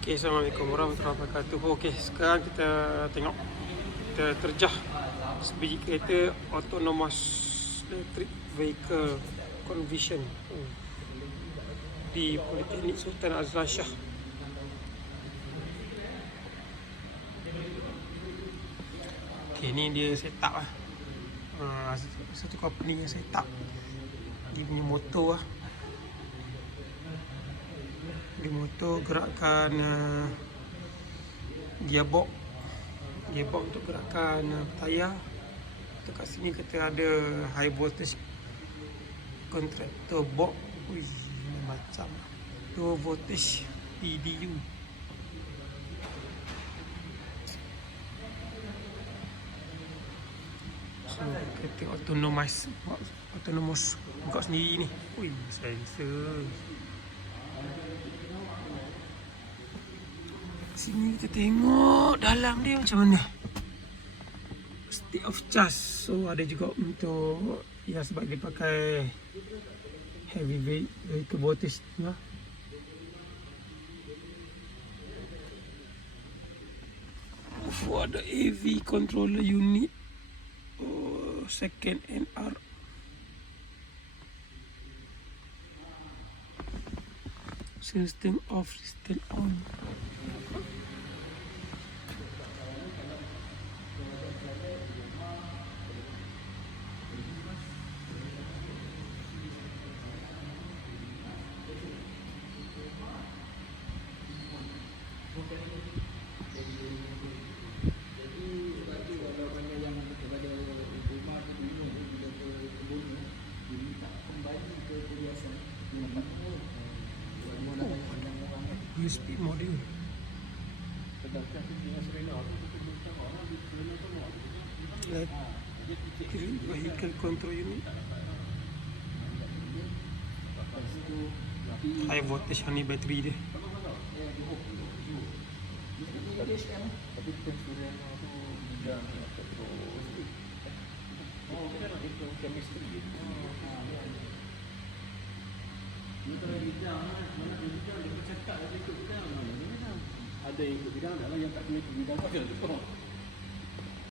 Okay, Assalamualaikum warahmatullahi wabarakatuh. Okay, sekarang kita tengok, kita terjah sebiji kereta autonomous electric vehicle conversion di Politeknik Sultan Azlan Shah. Okay, ni dia setup lah. Satu company yang setup dia punya motor lah. Di motor gerakkan gearbox untuk gerakkan tayar. Dekat sini kita ada high voltage contractor box. Ui, macam low voltage PDU. So kereta autonomous buka sendiri ni. Ui, sensor. Sini kita tengok dalam dia macam mana. State of charge. So ada juga untuk ya, sebab dia pakai heavy vehicle voltage lah. Ada AV controller unit. Second NR. System off, system on. USB module. Vehicle control unit. High voltage ni bateri dia. Ada yang ikut bidang, ada yang tak kena ikut bidang.